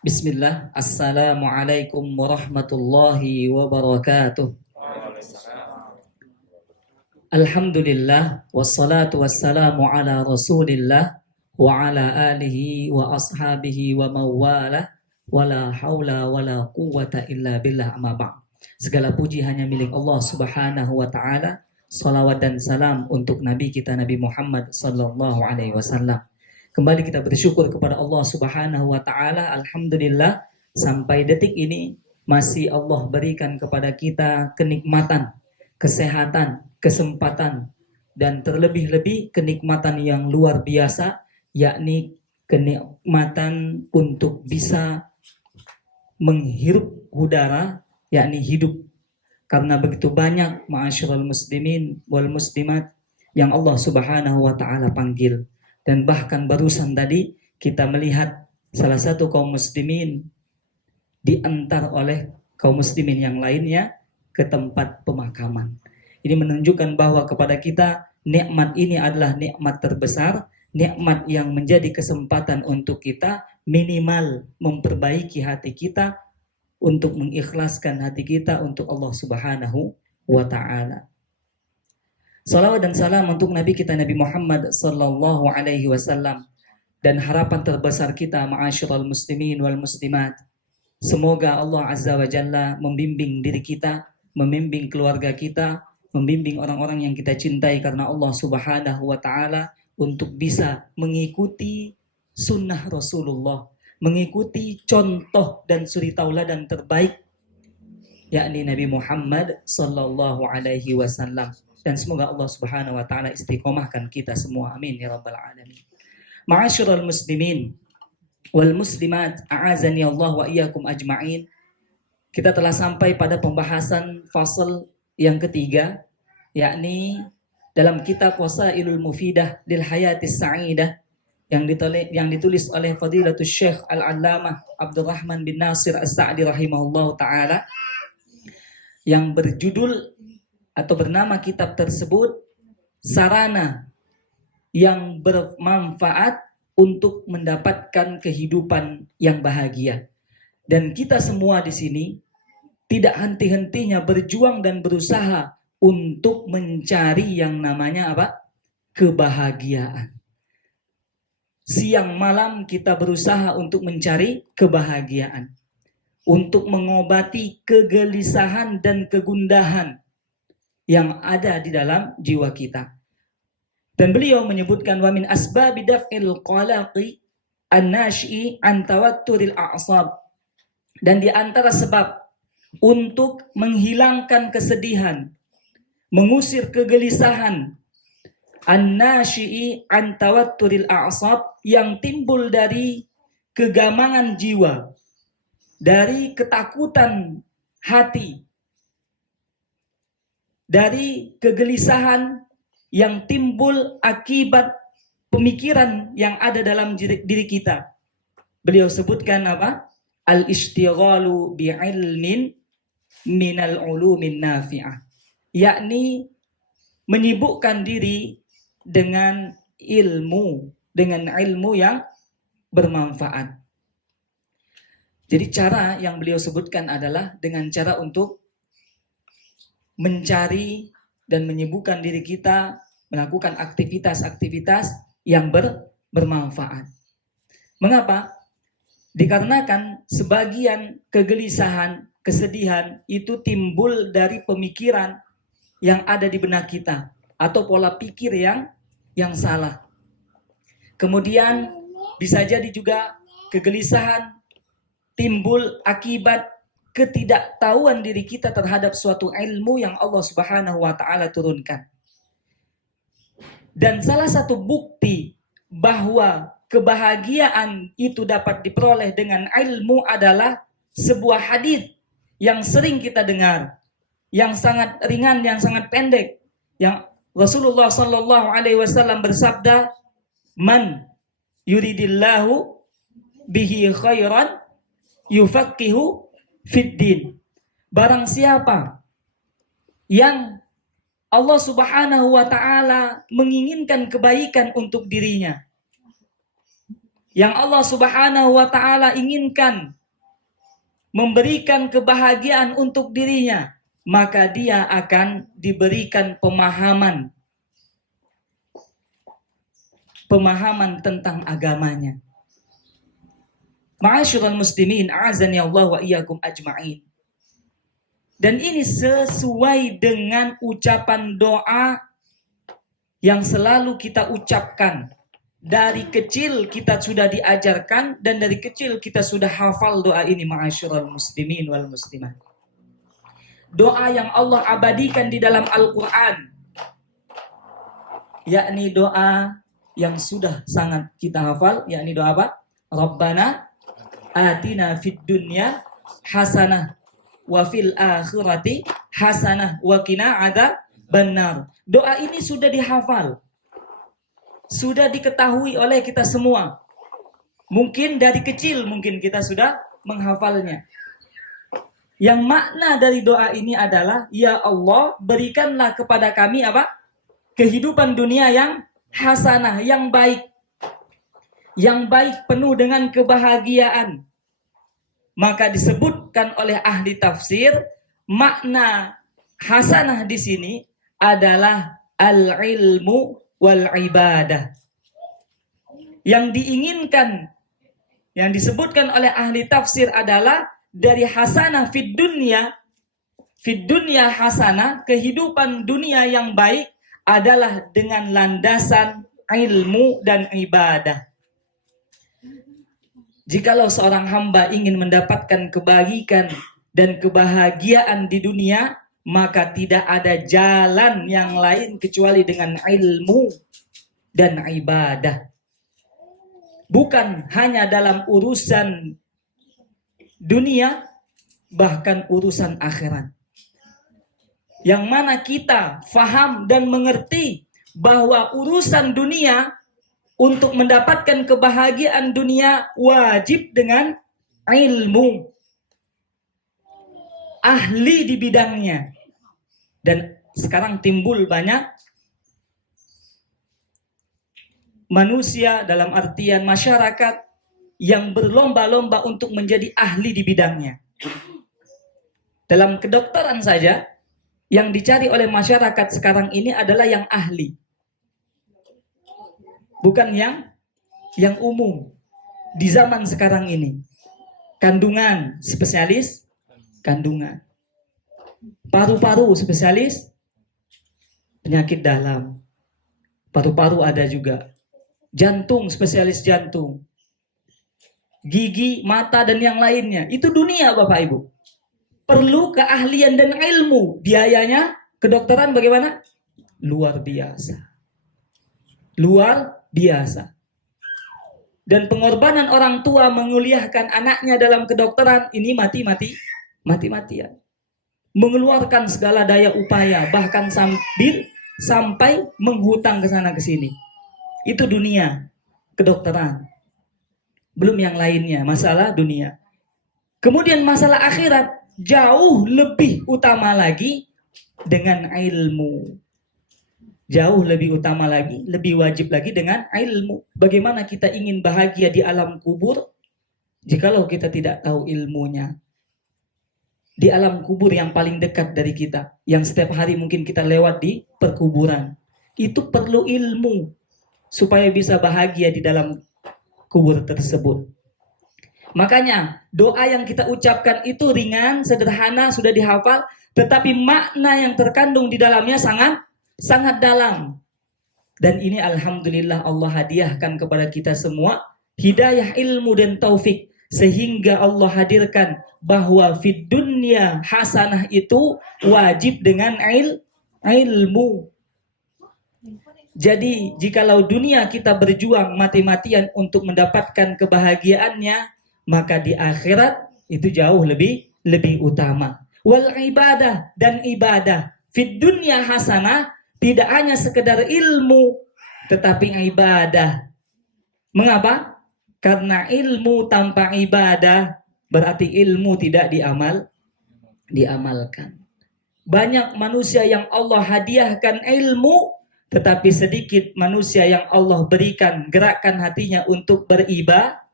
Bismillah, Assalamualaikum warahmatullahi wabarakatuh. Alhamdulillah, wassalatu wassalamu ala rasulillah wa ala alihi wa ashabihi wa mawalah wa la hawla wa la quwwata illa billah amma ba'd. Segala puji hanya milik Allah subhanahu wa ta'ala. Salawat dan salam untuk Nabi kita Nabi Muhammad sallallahu alaihi wasallam. Kembali kita bersyukur kepada Allah Subhanahu wa taala. Alhamdulillah sampai detik ini masih Allah berikan kepada kita kenikmatan, kesehatan, kesempatan dan terlebih-lebih kenikmatan yang luar biasa, yakni kenikmatan untuk bisa menghirup udara, yakni hidup. Karena begitu banyak ma'asyiral muslimin wal muslimat yang Allah Subhanahu wa taala panggil. Dan bahkan barusan tadi kita melihat salah satu kaum muslimin diantar oleh kaum muslimin yang lainnya ke tempat pemakaman. Ini menunjukkan bahwa kepada kita nikmat ini adalah nikmat terbesar, nikmat yang menjadi kesempatan untuk kita minimal memperbaiki hati kita, untuk mengikhlaskan hati kita untuk Allah Subhanahu wa ta'ala. Salawat dan salam untuk Nabi kita Nabi Muhammad sallallahu alaihi wasallam, dan harapan terbesar kita ma'asyiral muslimin wal muslimat, semoga Allah Azza wa Jalla membimbing diri kita, membimbing keluarga kita, membimbing orang-orang yang kita cintai karena Allah Subhanahu wa taala untuk bisa mengikuti sunnah Rasulullah, mengikuti contoh dan suri tauladan terbaik, yakni Nabi Muhammad sallallahu alaihi wasallam. Dan semoga Allah Subhanahu wa taala istiqomahkan kita semua. Amin ya rabbal alamin. Ma'asyiral muslimin wal muslimat, a'azani Allah wa iyyakum ajma'in. Kita telah sampai pada pembahasan fasal yang ketiga, yakni dalam kitab Wasailul Mufidah lil Hayatis Sa'idah yang ditulis oleh Fadilatul Syekh Al-Allamah Abdurrahman bin Nasir As-Sa'di rahimahullahu taala, yang berjudul atau bernama kitab tersebut Sarana yang bermanfaat untuk mendapatkan kehidupan yang bahagia. Dan kita semua di sini tidak henti-hentinya berjuang dan berusaha untuk mencari yang namanya apa? Kebahagiaan. Siang malam kita berusaha untuk mencari kebahagiaan, untuk mengobati kegelisahan dan kegundahan yang ada di dalam jiwa kita. Dan beliau menyebutkan wa min asbabi daf'il qalaqi an-nashi an tawatturil a'sab. Dan di antara sebab untuk menghilangkan kesedihan, mengusir kegelisahan, an-nashi an tawatturil a'sab, yang timbul dari kegamangan jiwa, dari ketakutan hati, dari kegelisahan yang timbul akibat pemikiran yang ada dalam diri kita. Beliau sebutkan apa? Al-istighalu bi'ilmin minal ulumin nafi'ah, yakni menyibukkan diri dengan ilmu yang bermanfaat. Jadi cara yang beliau sebutkan adalah dengan cara untuk mencari dan menyibukkan diri kita melakukan aktivitas-aktivitas yang bermanfaat. Mengapa? Dikarenakan sebagian kegelisahan, kesedihan itu timbul dari pemikiran yang ada di benak kita atau pola pikir yang salah. Kemudian bisa jadi juga kegelisahan timbul akibat ketidaktahuan diri kita terhadap suatu ilmu yang Allah Subhanahu wa taala turunkan. Dan salah satu bukti bahwa kebahagiaan itu dapat diperoleh dengan ilmu adalah sebuah hadis yang sering kita dengar, yang sangat ringan, yang sangat pendek, yang Rasulullah sallallahu alaihi wasallam bersabda, "Man yuridillahu bihi khairan yufaqihu fiddin." Barang siapa yang Allah Subhanahu wa taala menginginkan kebaikan untuk dirinya, yang Allah Subhanahu wa taala inginkan memberikan kebahagiaan untuk dirinya, maka dia akan diberikan pemahaman tentang agamanya. Ma'asyiral muslimin, a'azani Allah wa iyyakum ajma'in. Dan ini sesuai dengan ucapan doa yang selalu kita ucapkan. Dari kecil kita sudah diajarkan dan dari kecil kita sudah hafal doa ini, ma'asyiral muslimin wal muslimat. Doa yang Allah abadikan di dalam Al-Quran, yakni doa yang sudah sangat kita hafal, yakni doa apa? Rabbana atina fid dunya hasanah wa fil akhirati hasanah wa qina adzabannar. Doa ini sudah dihafal, sudah diketahui oleh kita semua. Mungkin dari kecil mungkin kita sudah menghafalnya. Yang makna dari doa ini adalah, ya Allah, berikanlah kepada kami apa? Kehidupan dunia yang hasanah, yang baik. Yang baik penuh dengan kebahagiaan. Maka disebutkan oleh ahli tafsir, makna hasanah di sini adalah al-ilmu wal ibadah. Yang diinginkan, yang disebutkan oleh ahli tafsir adalah dari hasanah fid dunya hasanah, kehidupan dunia yang baik adalah dengan landasan ilmu dan ibadah. Jikalau seorang hamba ingin mendapatkan kebaikan dan kebahagiaan di dunia, maka tidak ada jalan yang lain kecuali dengan ilmu dan ibadah. Bukan hanya dalam urusan dunia, bahkan urusan akhirat. Yang mana kita faham dan mengerti bahwa urusan dunia, untuk mendapatkan kebahagiaan dunia wajib dengan ilmu, ahli di bidangnya. Dan sekarang timbul banyak manusia, dalam artian masyarakat, yang berlomba-lomba untuk menjadi ahli di bidangnya. Dalam kedokteran saja, yang dicari oleh masyarakat sekarang ini adalah yang ahli, bukan yang umum. Di zaman sekarang ini, kandungan, spesialis kandungan. Paru-paru, spesialis penyakit dalam. Paru-paru ada juga. Jantung, spesialis jantung. Gigi, mata, dan yang lainnya. Itu dunia, Bapak Ibu. Perlu keahlian dan ilmu. Biayanya, kedokteran bagaimana? Luar biasa. Luar biasa. Dan pengorbanan orang tua menguliahkan anaknya dalam kedokteran, ini mati-matian. Mengeluarkan segala daya upaya, bahkan sampai menghutang ke sana ke sini. Itu dunia kedokteran. Belum yang lainnya, masalah dunia. Kemudian masalah akhirat jauh lebih utama lagi dengan ilmu. Jauh lebih utama lagi, lebih wajib lagi dengan ilmu. Bagaimana kita ingin bahagia di alam kubur jikalau kita tidak tahu ilmunya? Di alam kubur yang paling dekat dari kita, yang setiap hari mungkin kita lewat di perkuburan, itu perlu ilmu supaya bisa bahagia di dalam kubur tersebut. Makanya doa yang kita ucapkan itu ringan, sederhana, sudah dihafal, tetapi makna yang terkandung di dalamnya sangat dalam. Dan ini alhamdulillah Allah hadiahkan kepada kita semua hidayah ilmu dan taufik, sehingga Allah hadirkan bahwa fid dunya hasanah itu wajib dengan ilmu. Jadi jikalau dunia kita berjuang mati-matian untuk mendapatkan kebahagiaannya, maka di akhirat itu jauh lebih utama. Wal ibadah, dan ibadah fid dunya hasanah tidak hanya sekedar ilmu, tetapi ibadah. Mengapa? Karena ilmu tanpa ibadah berarti ilmu tidak diamalkan. Banyak manusia yang Allah hadiahkan ilmu, Tetapi sedikit manusia yang Allah berikan gerakkan hatinya untuk beribadah.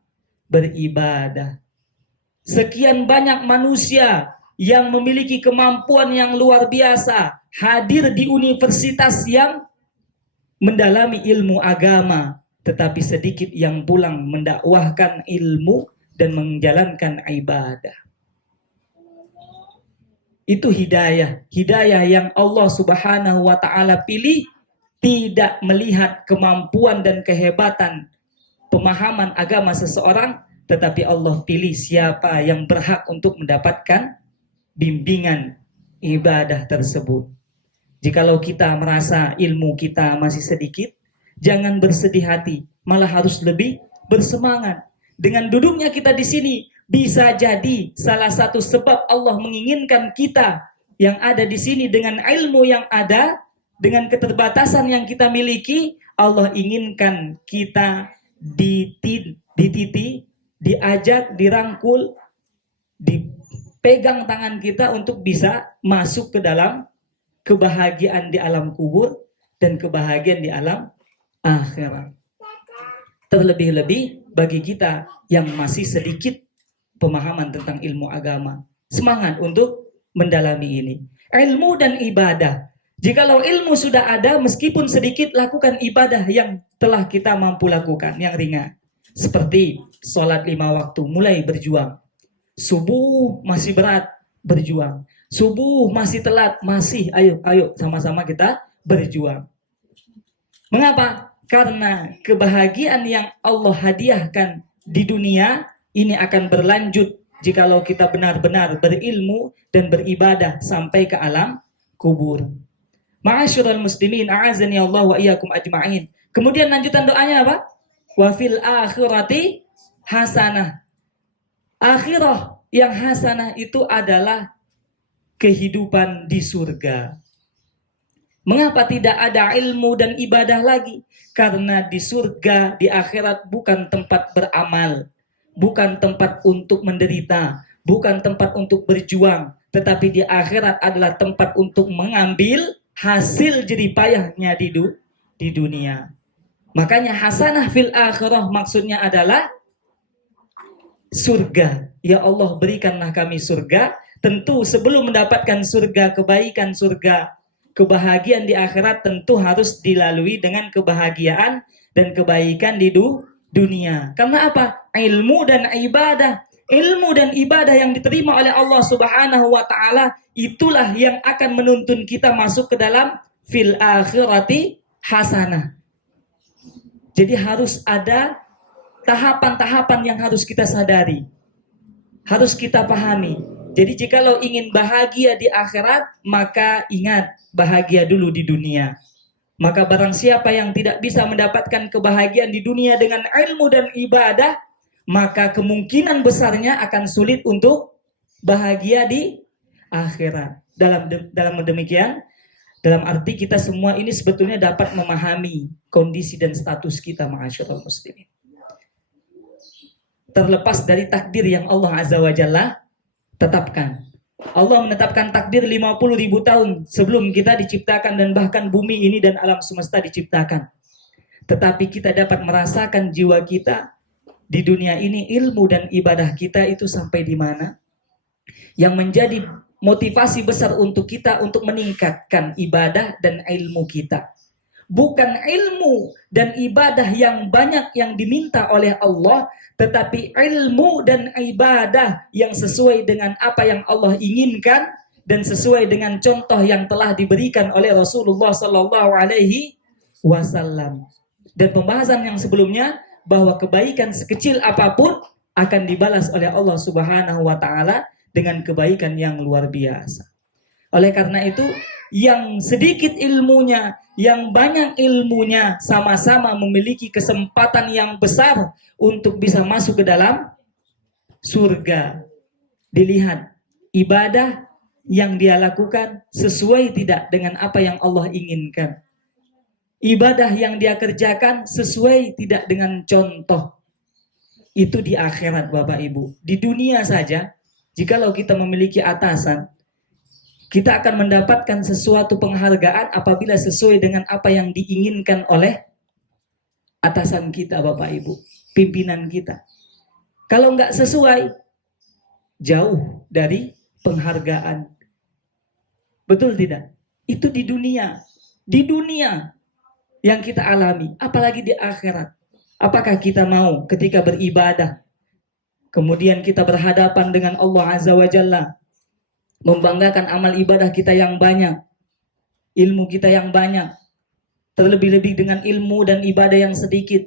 Sekian banyak manusia yang memiliki kemampuan yang luar biasa, hadir di universitas yang mendalami ilmu agama, tetapi sedikit yang pulang mendakwahkan ilmu dan menjalankan ibadah. Itu hidayah yang Allah Subhanahu wa taala pilih, tidak melihat kemampuan dan kehebatan pemahaman agama seseorang, tetapi Allah pilih siapa yang berhak untuk mendapatkan bimbingan ibadah tersebut. Jikalau kita merasa ilmu kita masih sedikit, jangan bersedih hati, malah harus lebih bersemangat. Dengan duduknya kita di sini, bisa jadi salah satu sebab Allah menginginkan kita yang ada di sini dengan ilmu yang ada, dengan keterbatasan yang kita miliki, Allah inginkan kita dititi, diajak, dirangkul, dipegang tangan kita untuk bisa masuk ke dalam kebahagiaan di alam kubur dan kebahagiaan di alam akhirat. Terlebih-lebih bagi kita yang masih sedikit pemahaman tentang ilmu agama, semangat untuk mendalami ini. Ilmu dan ibadah. Jikalau ilmu sudah ada, meskipun sedikit, lakukan ibadah yang telah kita mampu lakukan, yang ringan. Seperti sholat 5 waktu, mulai berjuang. Subuh masih berat, berjuang. Subuh masih telat, masih ayo sama-sama kita berjuang. Mengapa? Karena kebahagiaan yang Allah hadiahkan di dunia ini akan berlanjut jikalau kita benar-benar berilmu dan beribadah sampai ke alam kubur. Ma'asyiral muslimin, a'azani Allah wa iyyakum ajma'in. Kemudian lanjutan doanya apa? Wa fil akhirati hasanah. Akhirah yang hasanah itu adalah kehidupan di surga. Mengapa tidak ada ilmu dan ibadah lagi? Karena di surga, di akhirat bukan tempat beramal, bukan tempat untuk menderita, bukan tempat untuk berjuang, tetapi di akhirat adalah tempat untuk mengambil hasil jerih payahnya di dunia. Makanya hasanah fil akhirah maksudnya adalah surga. Ya Allah, berikanlah kami surga. Tentu sebelum mendapatkan surga, kebaikan surga, kebahagiaan di akhirat tentu harus dilalui dengan kebahagiaan dan kebaikan di dunia. Karena apa? Ilmu dan ibadah. Ilmu dan ibadah yang diterima oleh Allah Subhanahu wa taala itulah yang akan menuntun kita masuk ke dalam fil akhirati hasanah. Jadi harus ada tahapan-tahapan yang harus kita sadari. Harus kita pahami. Jadi jikalau ingin bahagia di akhirat, maka ingat bahagia dulu di dunia. Maka barang siapa yang tidak bisa mendapatkan kebahagiaan di dunia dengan ilmu dan ibadah, maka kemungkinan besarnya akan sulit untuk bahagia di akhirat. Dalam demikian, dalam arti kita semua ini sebetulnya dapat memahami kondisi dan status kita, ma'asyiral muslimin. Terlepas dari takdir yang Allah Azza wa Jalla tetapkan. Allah menetapkan takdir 50.000 tahun sebelum kita diciptakan dan bahkan bumi ini dan alam semesta diciptakan. Tetapi kita dapat merasakan jiwa kita di dunia ini, ilmu dan ibadah kita itu sampai di mana? Yang menjadi motivasi besar untuk kita untuk meningkatkan ibadah dan ilmu kita. Bukan ilmu dan ibadah yang banyak yang diminta oleh Allah, tetapi ilmu dan ibadah yang sesuai dengan apa yang Allah inginkan dan sesuai dengan contoh yang telah diberikan oleh Rasulullah Sallallahu Alaihi Wasallam. Dan pembahasan yang sebelumnya bahwa kebaikan sekecil apapun akan dibalas oleh Allah Subhanahu Wa Taala dengan kebaikan yang luar biasa. Oleh karena itu, yang sedikit ilmunya, yang banyak ilmunya, sama-sama memiliki kesempatan yang besar untuk bisa masuk ke dalam surga. Dilihat ibadah yang dia lakukan sesuai tidak dengan apa yang Allah inginkan. Ibadah yang dia kerjakan sesuai tidak dengan contoh. Itu di akhirat, Bapak Ibu. Di dunia saja, jikalau kita memiliki atasan, Kita akan mendapatkan sesuatu penghargaan apabila sesuai dengan apa yang diinginkan oleh atasan kita, Bapak Ibu, pimpinan kita. Kalau nggak sesuai, jauh dari penghargaan. Betul tidak? Itu di dunia. Di dunia yang kita alami, apalagi di akhirat. Apakah kita mau ketika beribadah, kemudian kita berhadapan dengan Allah Azza wa Jalla, membanggakan amal ibadah kita yang banyak, ilmu kita yang banyak, terlebih-lebih dengan ilmu dan ibadah yang sedikit,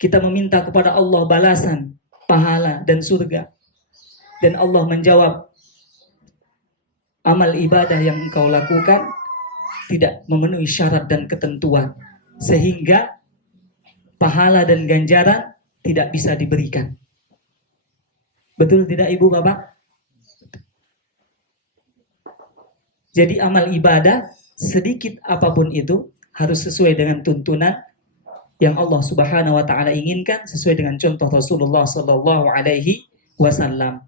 kita meminta kepada Allah balasan, pahala, dan surga. Dan Allah menjawab, amal ibadah yang engkau lakukan tidak memenuhi syarat dan ketentuan, sehingga pahala dan ganjaran tidak bisa diberikan. Betul tidak Ibu Bapak? Jadi amal ibadah sedikit apapun itu harus sesuai dengan tuntunan yang Allah Subhanahu wa taala inginkan, sesuai dengan contoh Rasulullah sallallahu alaihi wasallam.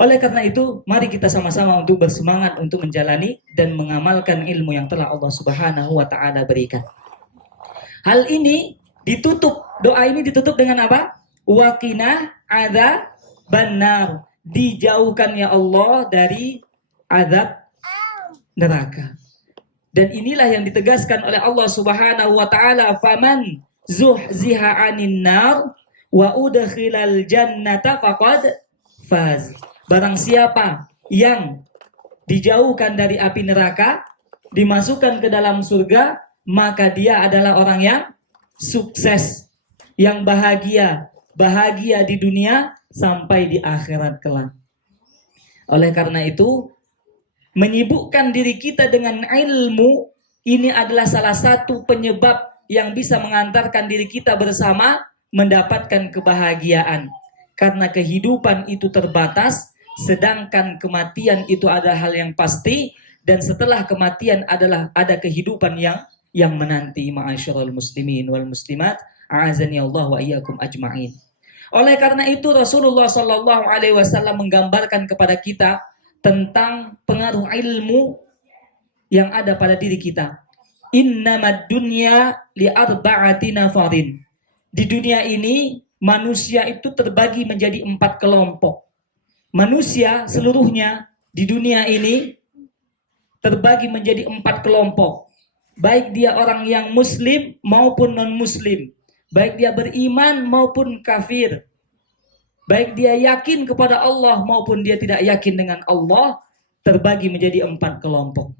Oleh karena itu, mari kita sama-sama untuk bersemangat untuk menjalani dan mengamalkan ilmu yang telah Allah Subhanahu wa taala berikan. Hal ini ditutup, doa ini ditutup dengan apa? Waqina adzabannar. Dijauhkan ya Allah dari azab neraka. Dan inilah yang ditegaskan oleh Allah Subhanahu wa taala, faman zuhziha 'anil nar wa udkhilal jannata faqad faz. Barang siapa yang dijauhkan dari api neraka, dimasukkan ke dalam surga, maka dia adalah orang yang sukses, yang bahagia, bahagia di dunia sampai di akhirat kelak. Oleh karena itu, menyibukkan diri kita dengan ilmu ini adalah salah satu penyebab yang bisa mengantarkan diri kita bersama mendapatkan kebahagiaan. Karena kehidupan itu terbatas, sedangkan kematian itu adalah hal yang pasti, dan setelah kematian adalah ada kehidupan yang menanti. Ma'asyiral muslimin wal muslimat, a'azani Allah wa iyyakum ajma'in. Oleh karena itu Rasulullah sallallahu alaihi wasallam menggambarkan kepada kita tentang pengaruh ilmu yang ada pada diri kita. Innamad dunya li arba'ati nafarin. Di dunia ini manusia itu terbagi menjadi 4 kelompok. Manusia seluruhnya di dunia ini terbagi menjadi 4 kelompok. Baik dia orang yang muslim maupun non-muslim. Baik dia beriman maupun kafir. Baik dia yakin kepada Allah maupun dia tidak yakin dengan Allah, terbagi menjadi 4 kelompok.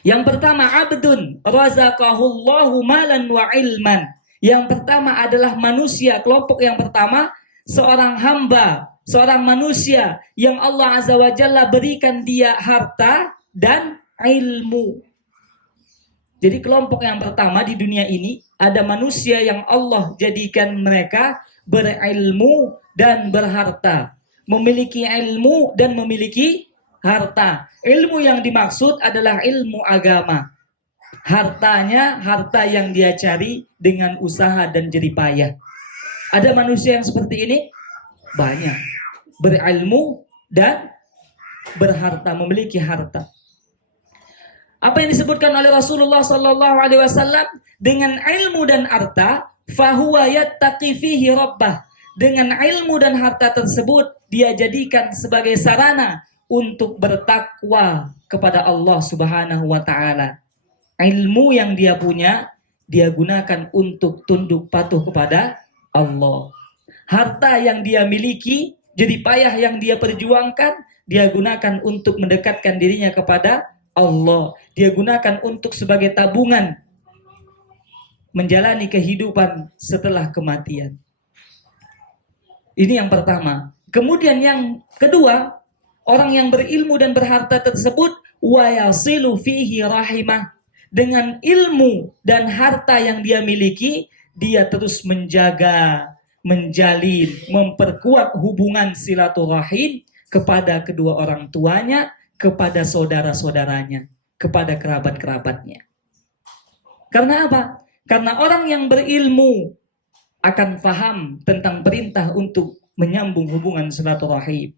Yang pertama, abdun razaqahullahu malan wa ilman. Yang pertama adalah manusia. Kelompok yang pertama, seorang hamba, seorang manusia yang Allah Azza wa Jalla berikan dia harta dan ilmu. Jadi kelompok yang pertama di dunia ini ada manusia yang Allah jadikan mereka berilmu dan berharta, memiliki ilmu dan memiliki harta. Ilmu yang dimaksud adalah ilmu agama. Hartanya harta yang dia cari dengan usaha dan jerih payah. Ada manusia yang seperti ini? Banyak. Berilmu dan berharta, memiliki harta. Apa yang disebutkan oleh Rasulullah sallallahu alaihi wasallam, dengan ilmu dan harta, fahuwa yattaqi fihi rabbah. Dengan ilmu dan harta tersebut dia jadikan sebagai sarana untuk bertakwa kepada Allah Subhanahu wa taala. Ilmu yang dia punya dia gunakan untuk tunduk patuh kepada Allah. Harta yang dia miliki, jerih payah yang dia perjuangkan, dia gunakan untuk mendekatkan dirinya kepada Allah. Dia gunakan untuk sebagai tabungan menjalani kehidupan setelah kematian. Ini yang pertama. Kemudian yang kedua, orang yang berilmu dan berharta tersebut wa yasilu fihi rahimah. Dengan ilmu dan harta yang dia miliki, dia terus menjaga, menjalin, memperkuat hubungan silaturahim kepada kedua orang tuanya, kepada saudara-saudaranya, kepada kerabat-kerabatnya. Karena apa? Karena orang yang berilmu akan paham tentang perintah untuk menyambung hubungan silaturahim.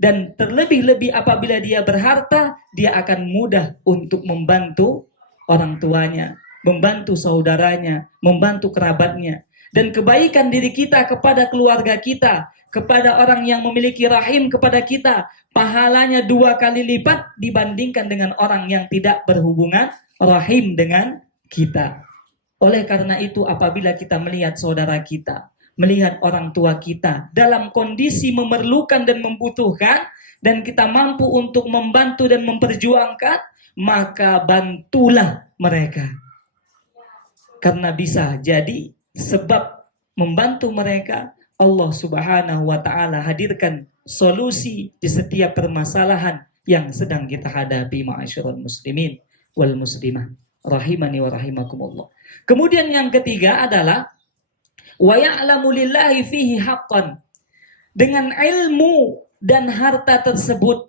Dan terlebih-lebih apabila dia berharta, dia akan mudah untuk membantu orang tuanya, membantu saudaranya, membantu kerabatnya. Dan kebaikan diri kita kepada keluarga kita, kepada orang yang memiliki rahim kepada kita, pahalanya 2 kali lipat dibandingkan dengan orang yang tidak berhubungan rahim dengan kita. Oleh karena itu, apabila kita melihat saudara kita, melihat orang tua kita dalam kondisi memerlukan dan membutuhkan, dan kita mampu untuk membantu dan memperjuangkan, maka bantulah mereka. Karena bisa jadi sebab membantu mereka, Allah Subhanahu wa Ta'ala hadirkan solusi di setiap permasalahan yang sedang kita hadapi, ma'asyiral muslimin wal muslimah rahimani wa rahimakumullah. Kemudian yang ketiga adalah wa ya'lamu lillahi fihi haqqan. Dengan ilmu dan harta tersebut,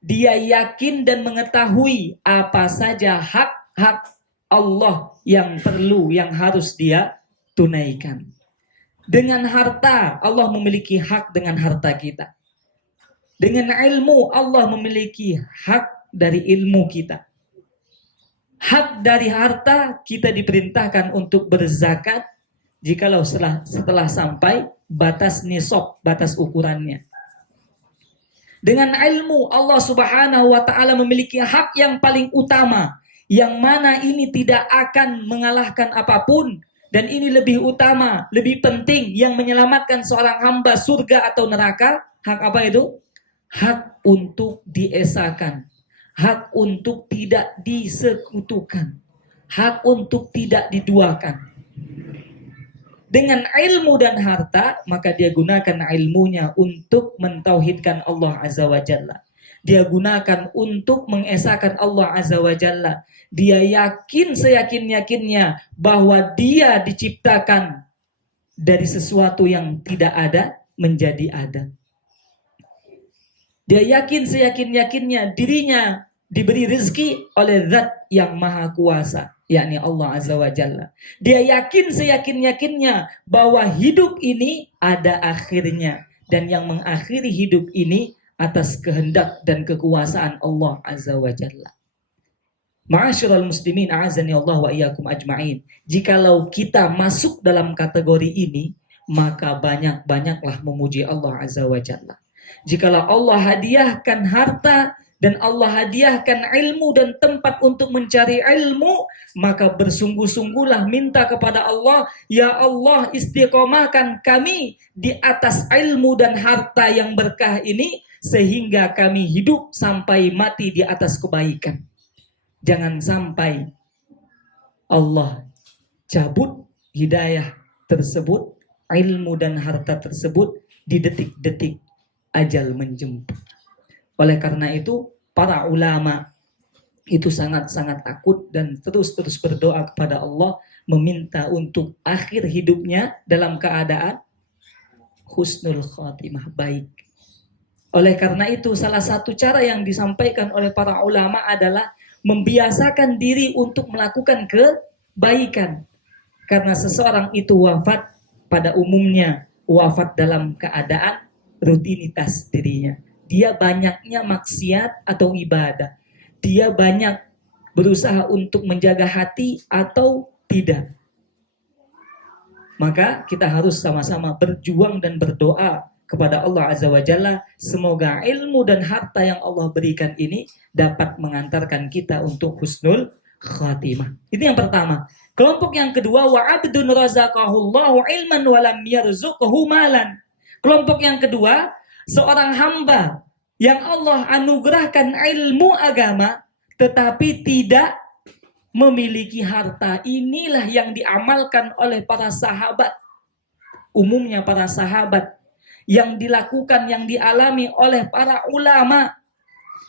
dia yakin dan mengetahui apa saja hak-hak Allah yang perlu, yang harus dia tunaikan. Dengan harta, Allah memiliki hak dengan harta kita. Dengan ilmu, Allah memiliki hak dari ilmu kita. Hak dari harta, kita diperintahkan untuk berzakat jikalau setelah sampai batas nisab, batas ukurannya. Dengan ilmu, Allah Subhanahu wa Ta'ala memiliki hak yang paling utama, yang mana ini tidak akan mengalahkan apapun, dan ini lebih utama, lebih penting, yang menyelamatkan seorang hamba surga atau neraka. Hak apa itu? Hak untuk diesakan, hak untuk tidak disekutukan, hak untuk tidak diduakan. Dengan ilmu dan harta, maka dia gunakan ilmunya untuk mentauhidkan Allah Azza wa Jalla. Dia gunakan untuk mengesahkan Allah Azza wa Jalla. Dia yakin seyakin-yakinnya bahwa dia diciptakan dari sesuatu yang tidak ada menjadi ada. Dia yakin seyakin-yakinnya dirinya diberi rezeki oleh Zat yang Maha Kuasa, yakni Allah Azza wa Jalla. Dia yakin seyakin-yakinnya bahwa hidup ini ada akhirnya, dan yang mengakhiri hidup ini atas kehendak dan kekuasaan Allah Azza wa Jalla. Ma'asyiral muslimin, a'azani Allah wa iyyakum ajma'in. Jikalau kita masuk dalam kategori ini, maka banyak-banyaklah memuji Allah Azza wa Jalla. Jikalau Allah hadiahkan harta dan Allah hadiahkan ilmu dan tempat untuk mencari ilmu, maka bersungguh-sungguhlah minta kepada Allah, ya Allah, istiqomahkan kami di atas ilmu dan harta yang berkah ini, sehingga kami hidup sampai mati di atas kebaikan. Jangan sampai Allah cabut hidayah tersebut, ilmu dan harta tersebut di detik-detik ajal menjemput. Oleh karena itu, para ulama itu sangat-sangat takut dan terus berdoa kepada Allah, meminta untuk akhir hidupnya dalam keadaan husnul khatimah, baik. Oleh karena itu, salah satu cara yang disampaikan oleh para ulama adalah membiasakan diri untuk melakukan kebaikan. Karena seseorang itu wafat, pada umumnya wafat dalam keadaan rutinitas dirinya. Dia banyaknya maksiat atau ibadah. Dia banyak berusaha untuk menjaga hati atau tidak. Maka kita harus sama-sama berjuang dan berdoa kepada Allah Azza wa Jalla. Semoga ilmu dan harta yang Allah berikan ini dapat mengantarkan kita untuk husnul khatimah. Itu yang pertama. Kelompok yang kedua, wa abdun razaqahullahu ilman wa lam yarzuqhu malan. Kelompok yang kedua, seorang hamba yang Allah anugerahkan ilmu agama tetapi tidak memiliki harta. Inilah yang diamalkan oleh para sahabat. Umumnya para sahabat, yang dilakukan, yang dialami oleh para ulama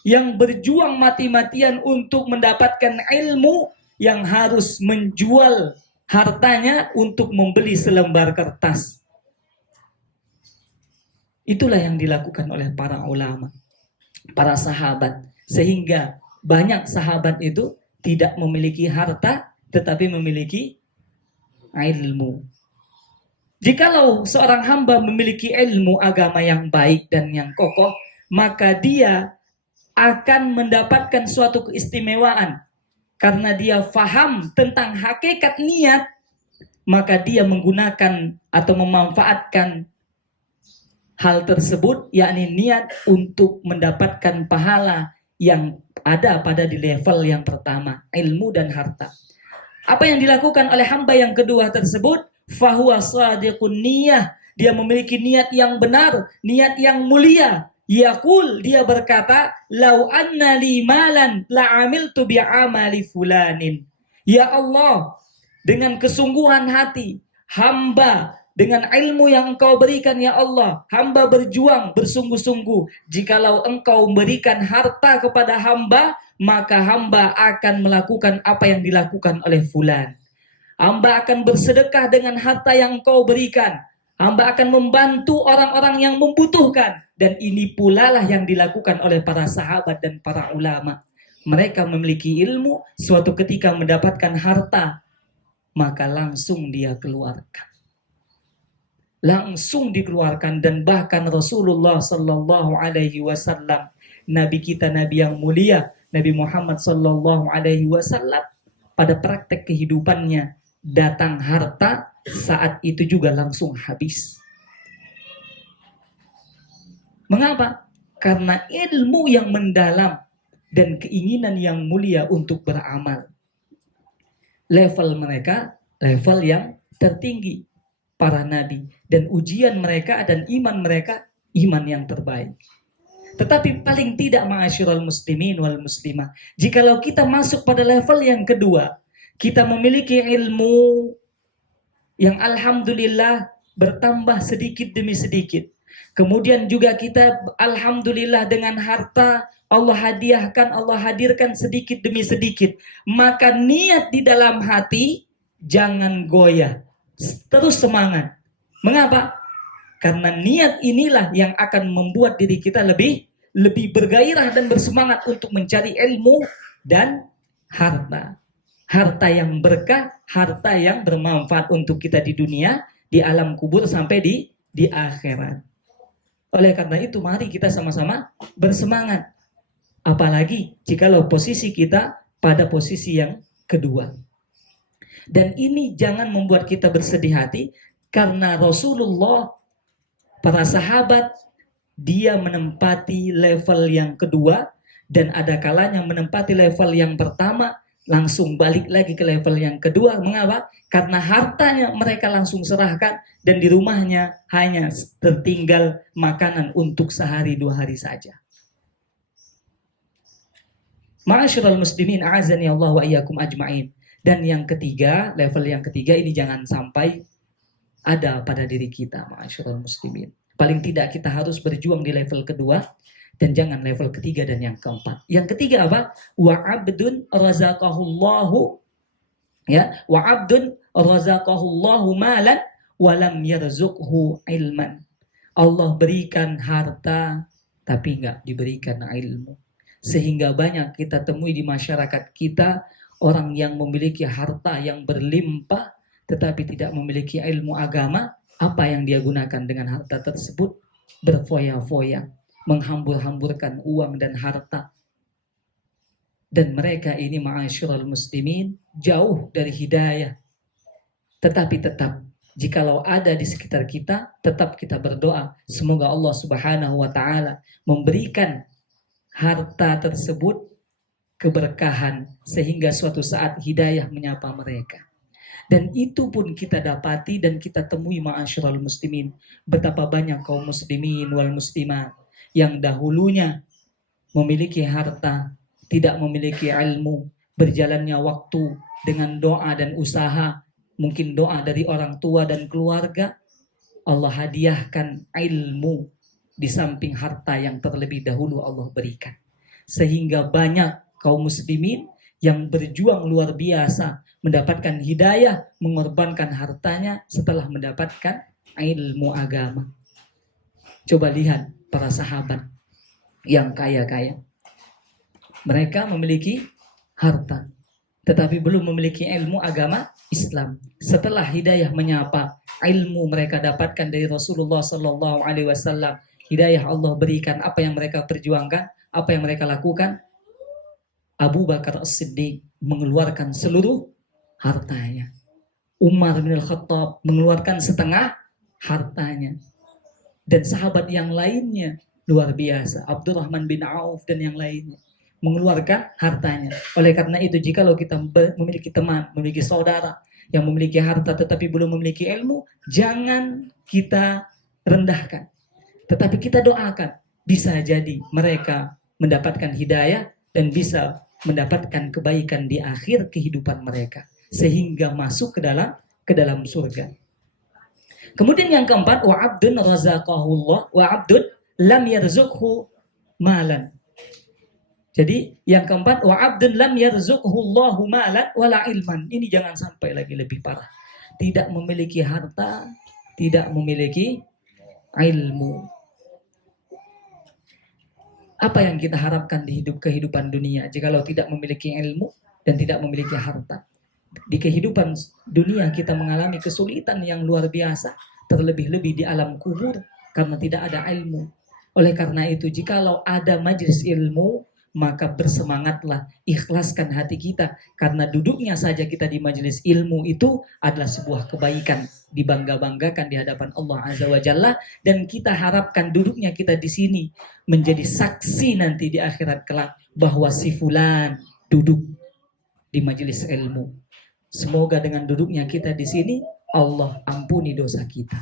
yang berjuang mati-matian untuk mendapatkan ilmu, yang harus menjual hartanya untuk membeli selembar kertas. Itulah yang dilakukan oleh para ulama, para sahabat. Sehingga banyak sahabat itu tidak memiliki harta, tetapi memiliki ilmu. Jikalau seorang hamba memiliki ilmu agama yang baik dan yang kokoh, maka dia akan mendapatkan suatu keistimewaan. Karena dia faham tentang hakikat niat, maka dia menggunakan atau memanfaatkan hal tersebut, yakni niat untuk mendapatkan pahala yang ada pada di level yang pertama, ilmu dan harta. Apa yang dilakukan oleh hamba yang kedua tersebut? Fahuwa sadiqun niyah. Dia memiliki niat yang benar, niat yang mulia. Yaqul, dia berkata, lau anna li malan la'amiltu bi'amali fulanin. Ya Allah, dengan kesungguhan hati, hamba dengan ilmu yang engkau berikan ya Allah, hamba berjuang bersungguh-sungguh. Jikalau engkau memberikan harta kepada hamba, maka hamba akan melakukan apa yang dilakukan oleh fulan. Hamba akan bersedekah dengan harta yang engkau berikan. Hamba akan membantu orang-orang yang membutuhkan. Dan ini pula lah yang dilakukan oleh para sahabat dan para ulama. Mereka memiliki ilmu, suatu ketika mendapatkan harta, maka langsung dia keluarkan. Langsung dikeluarkan. Dan bahkan Rasulullah Sallallahu Alaihi Wasallam, Nabi kita, Nabi yang mulia, Nabi Muhammad Sallallahu Alaihi Wasallam, pada praktek kehidupannya, datang harta, saat itu juga langsung habis. Mengapa? Karena ilmu yang mendalam dan keinginan yang mulia untuk beramal. Level mereka, level yang tertinggi, para nabi. Dan ujian mereka dan iman mereka, iman yang terbaik. Tetapi paling tidak ma'asyiral muslimin wal muslimah, jikalau kita masuk pada level yang kedua, kita memiliki ilmu yang alhamdulillah bertambah sedikit demi sedikit. Kemudian juga kita alhamdulillah dengan harta Allah hadiahkan, Allah hadirkan sedikit demi sedikit. Maka niat di dalam hati jangan goyah. Terus semangat. Mengapa? Karena niat inilah yang akan membuat diri kita lebih bergairah dan bersemangat untuk mencari ilmu dan harta. Harta yang berkah, harta yang bermanfaat untuk kita di dunia, di alam kubur sampai di akhirat. Oleh karena itu mari kita sama-sama bersemangat. Apalagi jikalau posisi kita pada posisi yang kedua. Dan ini jangan membuat kita bersedih hati, karena Rasulullah, para sahabat, dia menempati level yang kedua, dan ada kalanya menempati level yang pertama, langsung balik lagi ke level yang kedua. Mengapa? Karena hartanya mereka langsung serahkan, dan di rumahnya hanya tertinggal makanan untuk sehari 2 hari saja. Ma'asyiral muslimin, a'azani Allah wa iyyakum ajma'in. Dan yang ketiga, level yang ketiga ini jangan sampai ada pada diri kita, ma'asyiral muslimin. Paling tidak kita harus berjuang di level kedua, dan jangan level ketiga dan yang keempat. Yang ketiga apa? Wa abdun razaqahullahu, ya, wa abdun razaqahullahu malan wa lam yarzuqhu ilman. Allah berikan harta tapi enggak diberikan ilmu. Sehingga banyak kita temui di masyarakat kita orang yang memiliki harta yang berlimpah tetapi tidak memiliki ilmu agama. Apa yang dia gunakan dengan harta tersebut? Berfoya-foya, menghambur-hamburkan uang dan harta. Dan mereka ini ma'asyiral muslimin jauh dari hidayah. Tetapi tetap jikalau ada di sekitar kita, tetap kita berdoa semoga Allah Subhanahu wa taala memberikan harta tersebut keberkahan sehingga suatu saat hidayah menyapa mereka. Dan itu pun kita dapati dan kita temui ma'asyiral muslimin, betapa banyak kaum muslimin wal muslimat yang dahulunya memiliki harta, tidak memiliki ilmu, berjalannya waktu dengan doa dan usaha, mungkin doa dari orang tua dan keluarga, Allah hadiahkan ilmu di samping harta yang terlebih dahulu Allah berikan. Sehingga banyak kaum muslimin yang berjuang luar biasa, mendapatkan hidayah, mengorbankan hartanya setelah mendapatkan ilmu agama. Coba lihat para sahabat yang kaya-kaya. Mereka memiliki harta, tetapi belum memiliki ilmu agama Islam. Setelah hidayah menyapa, ilmu mereka dapatkan dari Rasulullah Sallallahu Alaihi Wasallam, hidayah Allah berikan, apa yang mereka perjuangkan, apa yang mereka lakukan? Abu Bakar As-Siddiq mengeluarkan seluruh hartanya. Umar bin Al-Khattab mengeluarkan setengah hartanya. Dan sahabat yang lainnya luar biasa, Abdurrahman bin Auf dan yang lainnya mengeluarkan hartanya. Oleh karena itu, jikalau kita memiliki teman, memiliki saudara yang memiliki harta tetapi belum memiliki ilmu, jangan kita rendahkan. Tetapi kita doakan, bisa jadi mereka mendapatkan hidayah dan bisa mendapatkan kebaikan di akhir kehidupan mereka sehingga masuk ke dalam surga. Kemudian yang keempat, wa abdun razaqahullah wa abdun lam yarzuqhu malan. Jadi yang keempat, wa abdun lam yarzuqhullahu malan wala ilman. Ini jangan sampai lagi lebih parah. Tidak memiliki harta, tidak memiliki ilmu. Apa yang kita harapkan di kehidupan dunia jikalau tidak memiliki ilmu dan tidak memiliki harta? Di kehidupan dunia kita mengalami kesulitan yang luar biasa, terlebih-lebih di alam kubur karena tidak ada ilmu. Oleh karena itu, jikalau ada majelis ilmu, maka bersemangatlah, ikhlaskan hati kita, karena duduknya saja kita di majelis ilmu itu adalah sebuah kebaikan, dibangga-banggakan di hadapan Allah Azza wa Jalla, dan kita harapkan duduknya kita di sini menjadi saksi nanti di akhirat kelak bahwa si fulan duduk di majelis ilmu. Semoga dengan duduknya kita di sini Allah ampuni dosa kita.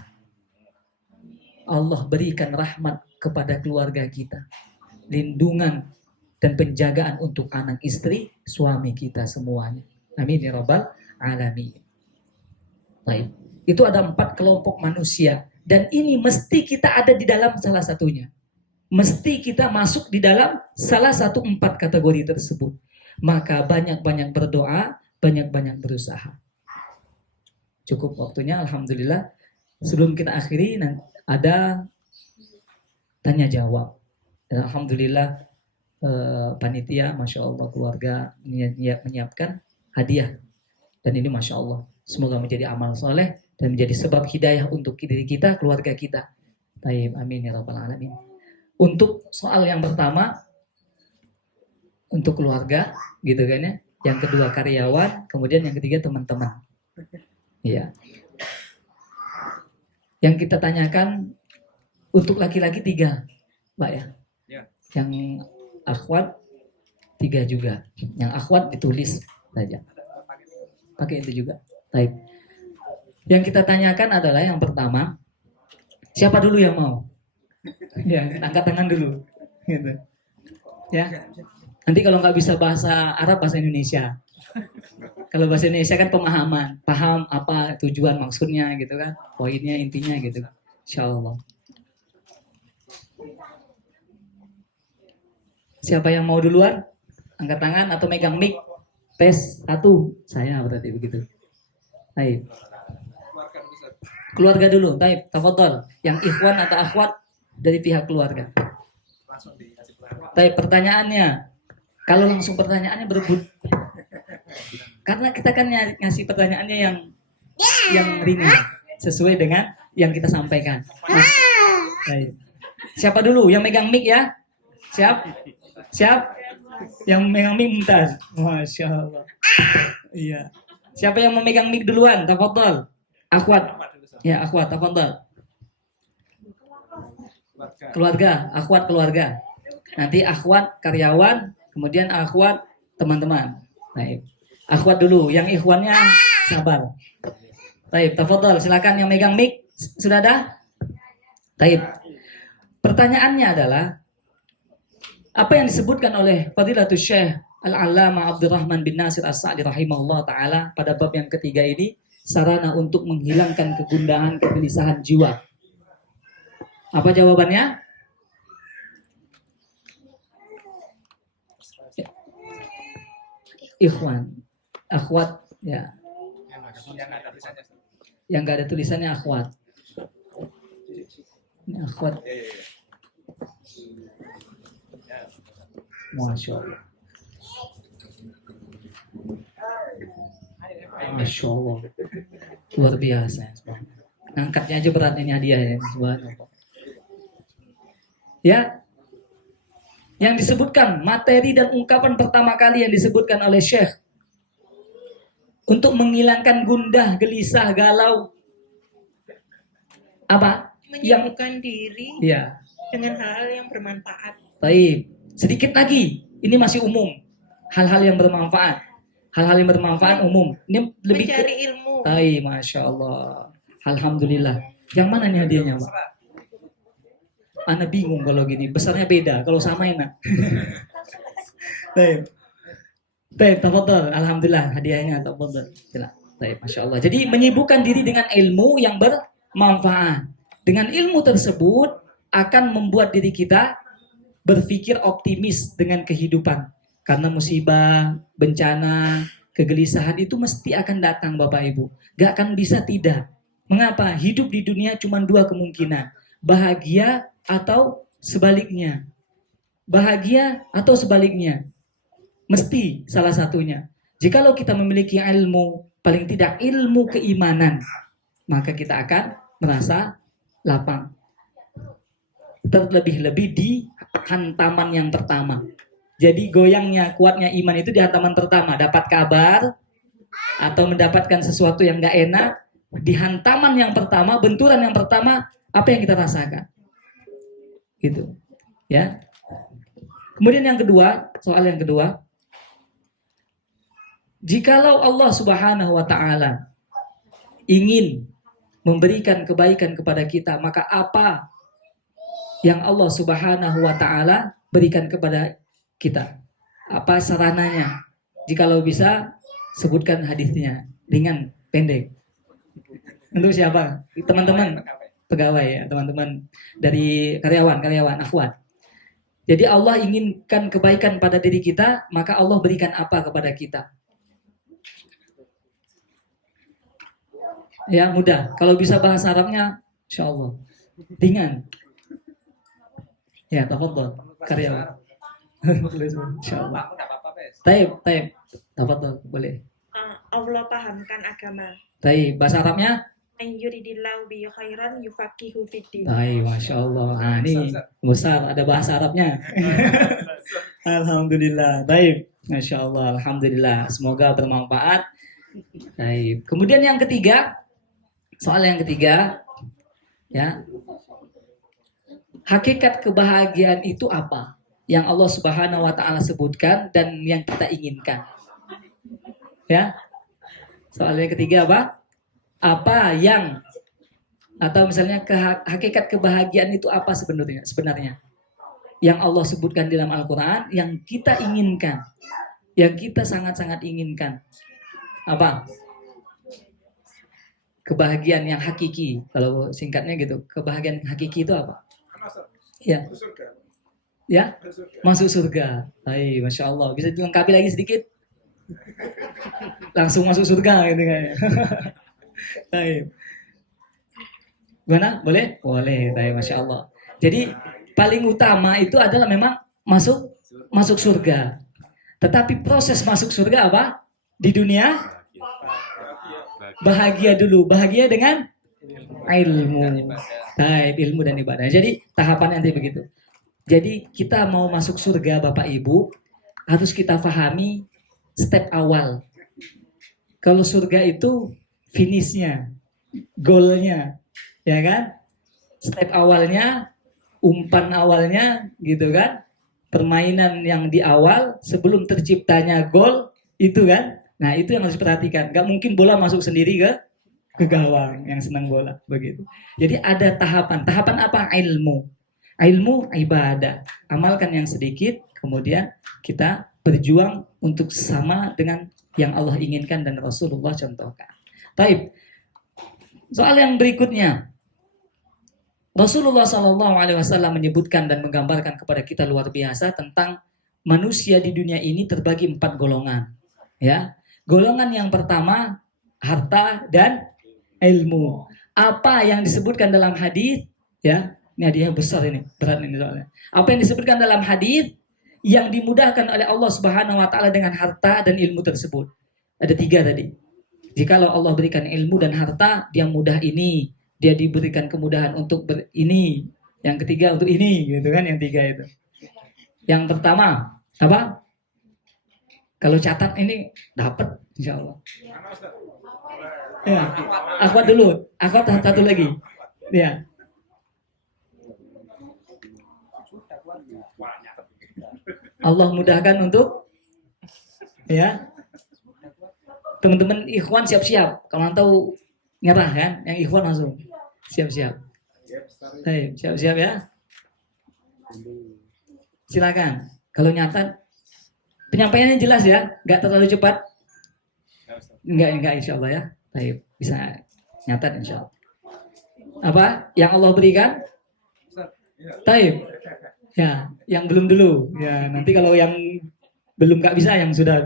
Allah berikan rahmat kepada keluarga kita, lindungan dan penjagaan untuk anak istri, suami kita semuanya. Amin ya rabbal alamin. Baik, itu ada 4 kelompok manusia dan ini mesti kita ada di dalam salah satunya. Mesti kita masuk di dalam salah satu 4 kategori tersebut. Maka banyak-banyak berdoa, banyak-banyak berusaha. Cukup waktunya, alhamdulillah. Sebelum kita akhiri, ada tanya jawab. Dan alhamdulillah panitia, masya Allah, keluarga menyiapkan hadiah. Dan ini masya Allah, semoga menjadi amal soleh dan menjadi sebab hidayah untuk diri kita, keluarga kita. Taib, amin ya rabbal alamin. Untuk soal yang pertama, untuk keluarga, gitu kan ya. Yang kedua karyawan, kemudian yang ketiga teman-teman. Ya. Yang kita tanyakan untuk laki-laki 3, Pak ya. Yang akhwat 3 juga. Yang akhwat ditulis saja. Pakai itu juga. Baik. Yang kita tanyakan adalah yang pertama, siapa dulu yang mau? Ya, angkat tangan dulu. Gitu. Ya. Nanti kalau nggak bisa bahasa Arab, bahasa Indonesia. Kalau bahasa Indonesia kan pemahaman, paham apa tujuan maksudnya gitu kan, poinnya intinya gitu. Insyaallah. Siapa yang mau duluan? Angkat tangan atau megang mic? Tes 1. Saya berarti begitu. Baik. Keluarga dulu. Baik, tafadhol. Yang ikhwan atau akhwat dari pihak keluarga. Baik, pertanyaannya. Kalau langsung pertanyaannya berebut. Karena kita kan ngasih pertanyaannya yang ringan sesuai dengan yang kita sampaikan. Baik. Siapa dulu yang megang mic ya? Siap? Yang megang mic Mumtaz. Masya Allah. Iya. Siapa yang memegang mic duluan? Tafadhol. Akhwat. Ya, akhwat, tafadhol. Keluarga, akhwat keluarga. Nanti akhwat karyawan, kemudian akhwat teman-teman. Baik. Akhwat dulu, yang ikhwannya sabar. Baik, tafadhol, silakan yang megang mic. Sudah ada? Baik. Pertanyaannya adalah apa yang disebutkan oleh Fadilatul Syekh Al-Allamah Abdurrahman bin Nasir As-Sa'di rahimahullah ta'ala pada bab yang ketiga ini, sarana untuk menghilangkan kegundahan, kegelisahan jiwa. Apa jawabannya? Ikhwan, akhwat, ya. Yang nggak ada tulisannya akhwat. Ini akhwat. Masya Allah. Masya Allah. Luar biasa. Ngangkatnya aja berat ini hadiah ya. Ya, yang disebutkan materi dan ungkapan pertama kali yang disebutkan oleh Syekh untuk menghilangkan gundah, gelisah, galau, apa? Menyibukkan diri Ya. dengan hal-hal yang bermanfaat. Baik, sedikit lagi. Ini masih umum. Hal-hal yang bermanfaat. Hal-hal yang bermanfaat umum. Ini lebih mencari ilmu. Baik, Masya Allah. Alhamdulillah. Yang mana nih hadiahnya, Pak? Ana bingung kalau gini. Besarnya beda. Kalau sama enak. Baik. Baik, tafadhol. Alhamdulillah hadiahnya tafadhol. Baik, Masya Allah. Jadi menyibukkan diri dengan ilmu yang bermanfaat. Dengan ilmu tersebut akan membuat diri kita berpikir optimis dengan kehidupan. Karena musibah, bencana, kegelisahan itu mesti akan datang Bapak Ibu. Gak akan bisa tidak. Mengapa? Hidup di dunia cuma dua kemungkinan. Bahagia atau sebaliknya. Bahagia atau sebaliknya. Mesti salah satunya. Jikalau kita memiliki ilmu, paling tidak ilmu keimanan, maka kita akan merasa lapang. Terlebih-lebih di hantaman yang pertama. Jadi goyangnya, kuatnya iman itu di hantaman pertama. Dapat kabar atau mendapatkan sesuatu yang gak enak, di hantaman yang pertama, benturan yang pertama, apa yang kita rasakan? Gitu. Ya. Kemudian yang kedua, soal yang kedua, jikalau Allah Subhanahu wa taala ingin memberikan kebaikan kepada kita, maka apa yang Allah Subhanahu wa taala berikan kepada kita? Apa sarananya? Jikalau bisa sebutkan hadisnya dengan pendek. Untuk siapa? Teman-teman pegawai ya, teman-teman dari karyawan, akhwat. Jadi Allah inginkan kebaikan pada diri kita, maka Allah berikan apa kepada kita? Ya mudah. Kalau bisa bahasa Arabnya, insya Allah ringan. Ya, tafadhol karyawan. Insya Allah. Taib. Tafadhol, boleh. Allah pahamkan agama. Taib. Bahasa Arabnya? Yuridillahu bi khairan yufaqihu fiddin. Taib, Masya Allah. Nah, ini besar ada bahasa Arabnya. Alhamdulillah. Taib. Masya Allah. Alhamdulillah. Semoga bermanfaat. Taib. Kemudian yang ketiga, soal yang ketiga, ya, hakikat kebahagiaan itu apa? Yang Allah Subhanahu wa taala sebutkan dan yang kita inginkan. Ya. Soal yang ketiga apa? Apa yang atau misalnya hakikat kebahagiaan itu apa sebenarnya? Yang Allah sebutkan di dalam Al-Qur'an yang kita inginkan. Yang kita sangat-sangat inginkan. Apa? Kebahagiaan yang hakiki. Kalau singkatnya gitu, kebahagiaan hakiki itu apa? Ya. Ya, masuk surga. Hai, Masya Allah. Bisa dilengkapi lagi sedikit? Langsung masuk surga gitu kayaknya. Hai. Gimana? Boleh? Boleh. Hai, Masya Allah. Jadi paling utama itu adalah memang masuk surga. Tetapi proses masuk surga apa? Di dunia bahagia dulu. Bahagia dengan ilmu. Hai, ilmu dan ibadah. Jadi tahapannya nanti begitu. Jadi kita mau masuk surga Bapak Ibu, harus kita pahami step awal. Kalau surga itu finishnya, goalnya, ya kan? Step awalnya, umpan awalnya, gitu kan? Permainan yang di awal sebelum terciptanya gol, itu kan? Nah itu yang harus diperhatikan. Gak mungkin bola masuk sendiri ke gawang yang senang bola, begitu. Jadi ada tahapan. Tahapan apa? Ilmu ibadah. Amalkan yang sedikit, kemudian kita berjuang untuk sama dengan yang Allah inginkan dan Rasulullah contohkan. Baik. Soal yang berikutnya. Rasulullah SAW menyebutkan dan menggambarkan kepada kita luar biasa tentang manusia di dunia ini terbagi 4 golongan. Ya. Golongan yang pertama, harta dan ilmu. Apa yang disebutkan dalam hadis, ya? Ini hadiah besar ini, berat ini soalnya. Apa yang disebutkan dalam hadis yang dimudahkan oleh Allah Subhanahu wa taala dengan harta dan ilmu tersebut. Ada 3 tadi. Jikalau Allah berikan ilmu dan harta, dia mudah ini, dia diberikan kemudahan untuk ini, Yang ketiga untuk ini, gitu kan? Yang tiga itu. Yang pertama apa? Kalau catat ini dapat, insya Allah. Ya, akhwat dulu, akhwat satu lagi. Ya, Allah mudahkan untuk ya teman-teman ikhwan siap-siap. Kalau tahu nyerah kan, yang ikhwan langsung siap-siap. Baik, siap-siap ya. Silakan. Kalau nyatat penyampaiannya jelas ya, nggak terlalu cepat. Enggak insya Allah ya. Baik, bisa nyatat insya Allah. Apa yang Allah berikan? Baik. Ya, yang belum dulu. Ya, nanti kalau yang belum nggak bisa, yang sudah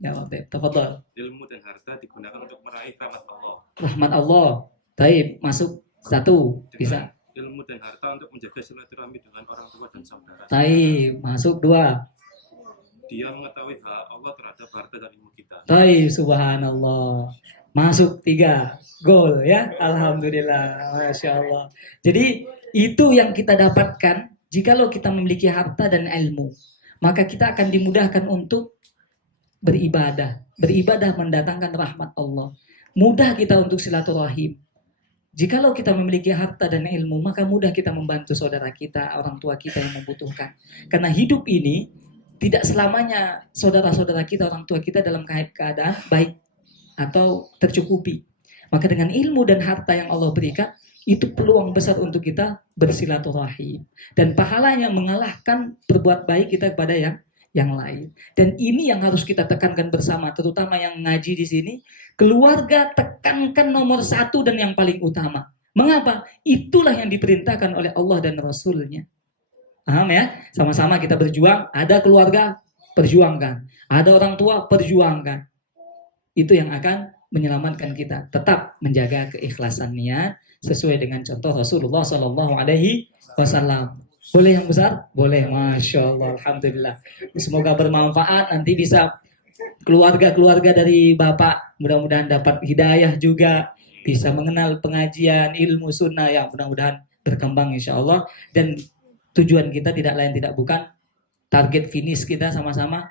ya, tafadhol. Ilmu dan harta digunakan untuk meraih rahmat Allah. Rahmat Allah. Baik, masuk satu bisa. Ilmu dan harta untuk menjaga silaturahmi dengan orang tua dan saudara. Baik, masuk dua. Dia mengetahui hak Allah terhadap harta dan ilmu kita. Baik, subhanallah. Masuk tiga. Gol ya. Alhamdulillah. Masya Allah. Jadi itu yang kita dapatkan. Jikalau kita memiliki harta dan ilmu, maka kita akan dimudahkan untuk beribadah. Beribadah mendatangkan rahmat Allah. Mudah kita untuk silaturahim. Jikalau kita memiliki harta dan ilmu, maka mudah kita membantu saudara kita, orang tua kita yang membutuhkan. Karena hidup ini tidak selamanya saudara-saudara kita, orang tua kita dalam keadaan baik atau tercukupi. Maka dengan ilmu dan harta yang Allah berikan, itu peluang besar untuk kita bersilaturahim. Dan pahalanya mengalahkan berbuat baik kita kepada yang lain. Dan ini yang harus kita tekankan bersama, terutama yang ngaji di sini. Keluarga tekankan nomor satu dan yang paling utama. Mengapa? Itulah yang diperintahkan oleh Allah dan Rasulnya. Paham ya? Sama-sama kita berjuang. Ada keluarga, perjuangkan. Ada orang tua, perjuangkan. Itu yang akan menyelamatkan kita. Tetap menjaga keikhlasan niat sesuai dengan contoh Rasulullah Sallallahu Alaihi Wasallam. Boleh yang besar? Boleh, masya Allah, alhamdulillah. Semoga bermanfaat. Nanti bisa keluarga-keluarga dari Bapak mudah-mudahan dapat hidayah juga, bisa mengenal pengajian ilmu sunnah yang mudah-mudahan berkembang insya Allah. Dan tujuan kita tidak lain tidak bukan, target finish kita sama-sama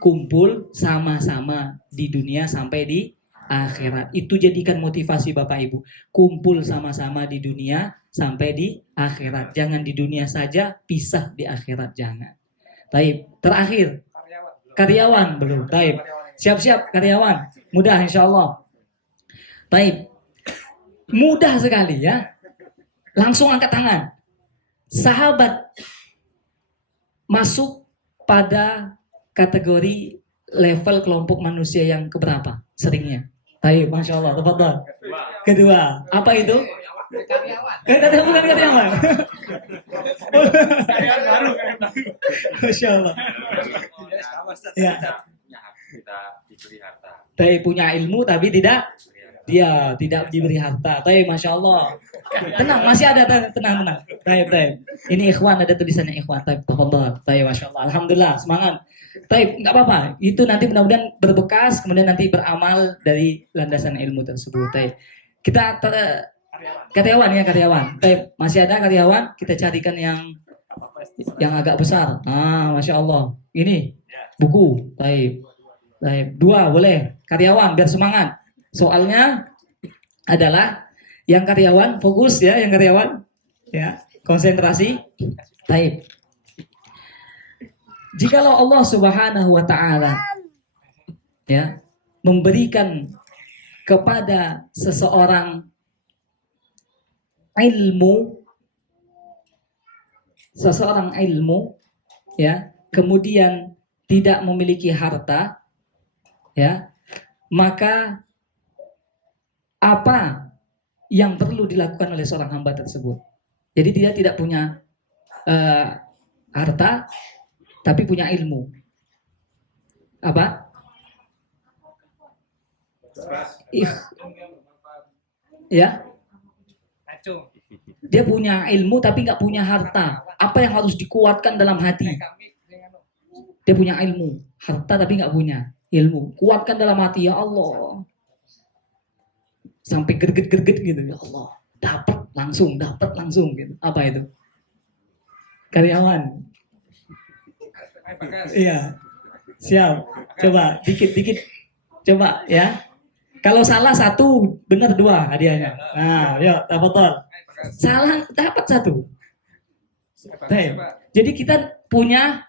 kumpul sama-sama di dunia sampai di akhirat. Itu jadikan motivasi Bapak Ibu. Kumpul sama-sama di dunia sampai di akhirat. Jangan di dunia saja, pisah di akhirat. Jangan. Taib. Terakhir. Karyawan belum. Taib. Siap-siap karyawan. Mudah insya Allah. Taib. Mudah sekali ya. Langsung angkat tangan. Sahabat masuk pada kategori level kelompok manusia yang keberapa seringnya? Baik, masya Allah. Tafadhol. Kedua. Apa itu? Karyawan. Bukan karyawan. Karyawan baru. Masya Allah. Ya. Kita diberi harta. Tapi punya ilmu tapi tidak diberi harta. Tapi masya Allah. Tenang, masih ada tenang. Baik. Ini ikhwan, ada tulisannya ikhwan. Tafadhol. Baik, masya Allah. Alhamdulillah, semangat. Tapi nggak apa-apa. Itu nanti mudah-mudahan berbekas, kemudian nanti beramal dari landasan ilmu tersebut. Tapi kita karyawan. Tapi masih ada karyawan, kita carikan yang agak besar. Masya Allah. Ini buku. Tapi dua boleh. Karyawan biar semangat. Soalnya adalah yang karyawan fokus ya, yang karyawan ya konsentrasi. Baik. Jikalau Allah Subhanahu wa taala ya memberikan kepada seseorang ilmu ya, kemudian tidak memiliki harta ya, maka apa yang perlu dilakukan oleh seorang hamba tersebut? Jadi dia tidak punya harta tapi punya ilmu. Apa? Ya. Dia punya ilmu tapi nggak punya harta. Apa yang harus dikuatkan dalam hati? Dia punya ilmu, harta tapi nggak punya ilmu. Kuatkan dalam hati, ya Allah. Sampai gerget gitu, ya Allah. Dapat langsung gitu. Apa itu? Karyawan. Iya. Siap. Coba dikit-dikit. Coba ya. Kalau salah satu, benar dua hadiahnya. Nah, yuk, tafadhol. Salah dapat satu. Baik. Jadi kita punya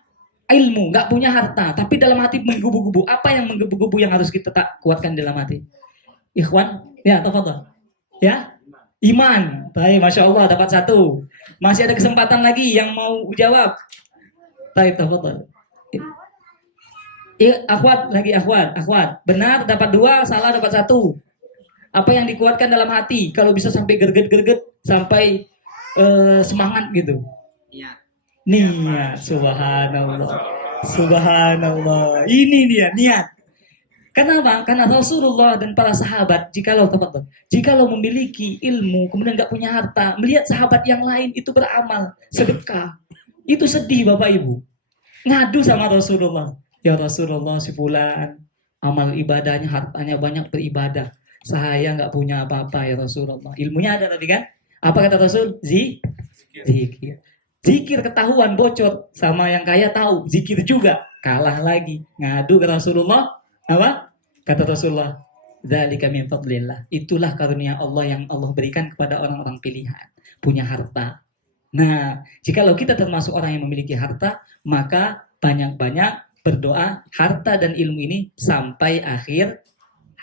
ilmu, nggak punya harta, tapi dalam hati menggebu-gebu. Apa yang menggebu-gebu yang harus kita tak kuatkan dalam hati? Ikhwan, ya, tafadhol. Ya, iman. Baik, masya Allah dapat satu. Masih ada kesempatan lagi yang mau jawab. Baik, tafadhol. Akhwat lagi akhwat. Benar dapat dua, salah dapat satu. Apa yang dikuatkan dalam hati? Kalau bisa sampai gerget-gerget, sampai semangat gitu. Niat, subhanallah. Subhanallah. Ini dia, niat. Kenapa? Karena Rasulullah dan para sahabat, jikalau memiliki ilmu, kemudian nggak punya harta, melihat sahabat yang lain itu beramal, sedekah, itu sedih Bapak Ibu. Ngadu sama Rasulullah. Ya Rasulullah, si fulan amal ibadahnya, hartanya banyak beribadah. Saya nggak punya apa-apa ya Rasulullah. Ilmunya ada tadi kan? Apa kata Rasul? Zikir. Zikir ketahuan bocor, sama yang kaya tahu, zikir juga kalah lagi. Ngadu ke Rasulullah, apa? Kata Rasulullah, dzalika min fadlillah. Itulah karunia Allah yang Allah berikan kepada orang-orang pilihan, punya harta. Nah, jikalau kita termasuk orang yang memiliki harta, maka banyak-banyak berdoa harta dan ilmu ini sampai akhir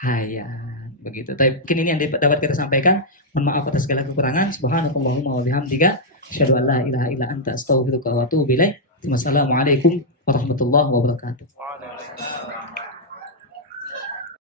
hayat. Begitu. Tapi mungkin ini yang dapat kita sampaikan. Mohon maaf atas segala kekurangan. Subhanallahumma wa bihamdika, asyhadu an la ilaha illa anta, astaghfiruka wa atubu ilaik. Wassalamualaikum warahmatullahi wabarakatuh.